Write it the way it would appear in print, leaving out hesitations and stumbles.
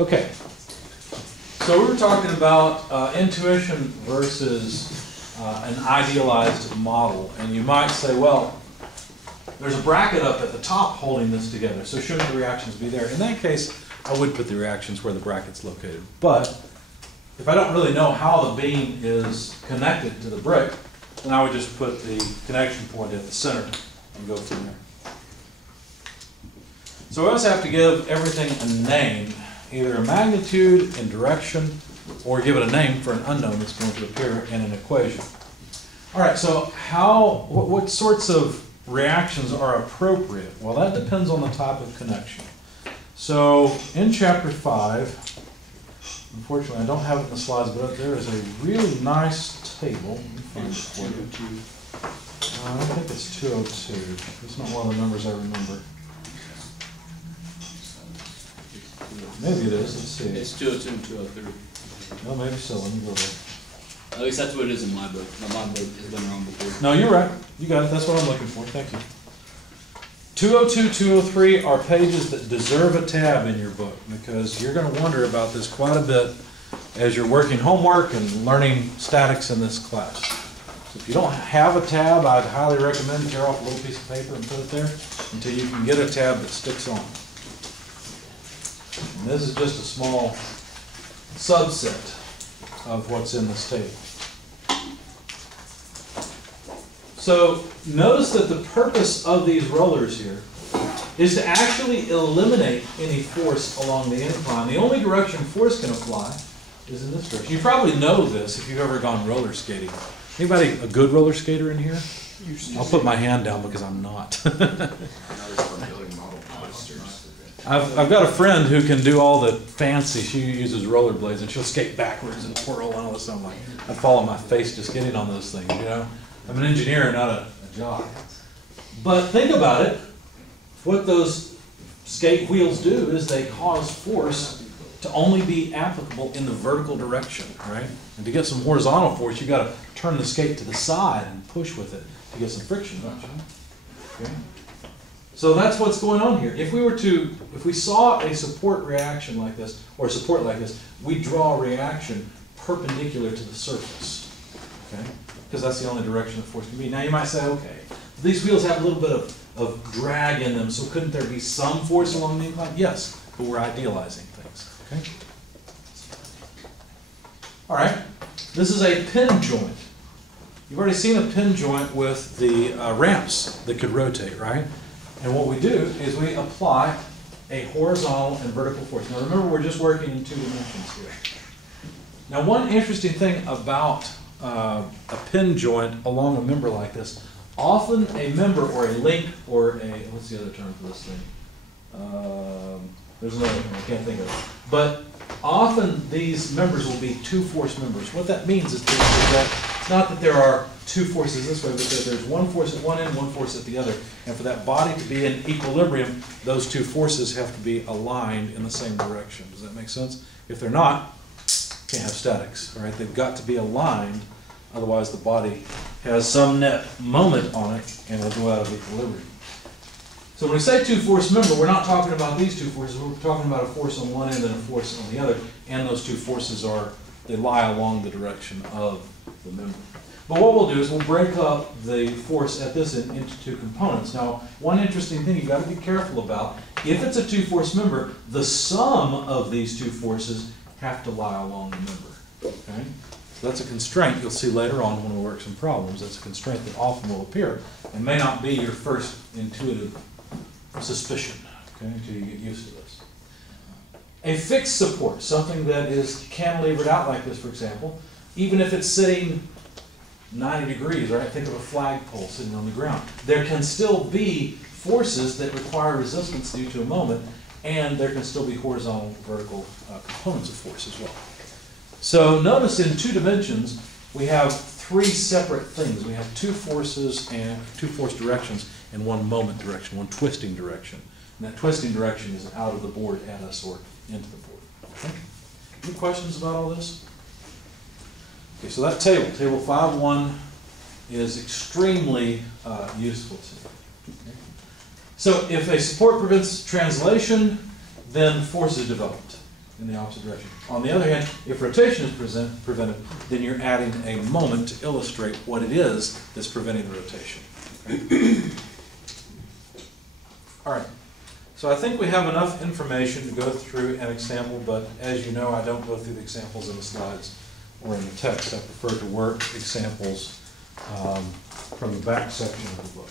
Okay, so we were talking about intuition versus an idealized model, and you might say, well, there's a bracket up at the top holding this together, so shouldn't the reactions be there? In that case, I would put the reactions where the bracket's located. But if I don't really know how the beam is connected to the brick, then I would just put the connection point at the center and go from there. So we always have to give everything a name, either a magnitude and direction, or give it a name for an unknown that's going to appear in an equation. All right, so what sorts of reactions are appropriate? Well, that depends on the type of connection. So in chapter 5, unfortunately I don't have it in the slides, but there is a really nice table. Let me find it for you. I think it's 202. It's not one of the numbers I remember. Maybe it is. Let's see. It's 202 and 203. Well, maybe so. Let me go there. At least that's what it is in my book. My book has been wrong before. No, you're right. You got it. That's what I'm looking for. Thank you. 202, 203 are pages that deserve a tab in your book because you're going to wonder about this quite a bit as you're working homework and learning statics in this class. So if you don't have a tab, I'd highly recommend tear off a little piece of paper and put it there until you can get a tab that sticks on. And this is just a small subset of what's in this table. So notice that the purpose of these rollers here is to actually eliminate any force along the incline. The only direction force can apply is in this direction. You probably know this if you've ever gone roller skating. Anybody a good roller skater in here? I'll put my hand down because I'm not. I've got a friend who can do all the fancy, she uses rollerblades and she'll skate backwards and twirl and all this stuff. Like, I'd fall on my face just getting on those things, you know? I'm an engineer, not a jock. But think about it. What those skate wheels do is they cause force to only be applicable in the vertical direction, right? And to get some horizontal force, you've got to turn the skate to the side and push with it to get some friction, don't you? Okay. So that's what's going on here. If we saw a support reaction like this, or support like this, we draw a reaction perpendicular to the surface, okay? Because that's the only direction the force can be. Now you might say, okay, these wheels have a little bit of drag in them, so couldn't there be some force along the incline? Yes, but we're idealizing things, okay? All right, this is a pin joint. You've already seen a pin joint with the ramps that could rotate, right? And what we do is we apply a horizontal and vertical force. Now remember, we're just working in 2 dimensions here. Now one interesting thing about a pin joint along a member like this, often a member or a link or a, what's the other term for this thing? There's another one, I can't think of it. But often these members will be 2 force members. What that means is that it's not that there are 2 forces this way, but that there's one force at one end, one force at the other. And for that body to be in equilibrium, those 2 forces have to be aligned in the same direction. Does that make sense? If they're not, you can't have statics, right? They've got to be aligned, otherwise the body has some net moment on it and it'll go out of equilibrium. So when we say 2 force member, we're not talking about these 2 forces, we're talking about a force on one end and a force on the other, and those 2 forces they lie along the direction of the member. But what we'll do is we'll break up the force at this end into 2 components. Now, one interesting thing you've got to be careful about, if it's a 2 force member, the sum of these 2 forces have to lie along the member, okay? So that's a constraint you'll see later on when we work some problems. That's a constraint that often will appear and may not be your first intuitive suspicion, okay, until you get used to this. A fixed support, something that is cantilevered out like this, for example, even if it's sitting 90 degrees, right? Think of a flagpole sitting on the ground. There can still be forces that require resistance due to a moment, and there can still be horizontal, vertical components of force as well. So notice in 2 dimensions, we have 3 separate things. We have 2 forces and 2 force directions and 1 moment direction, 1 twisting direction. And that twisting direction is out of the board at us or into the board. Okay? Any questions about all this? Okay, so that table 5.1, is extremely useful to you. Okay? So if a support prevents translation, then force is developed. in the opposite direction. On the other hand, if rotation is prevented, then you're adding a moment to illustrate what it is that's preventing the rotation. Okay? All right. So I think we have enough information to go through an example, but as you know, I don't go through the examples in the slides or in the text. I prefer to work examples from the back section of the book.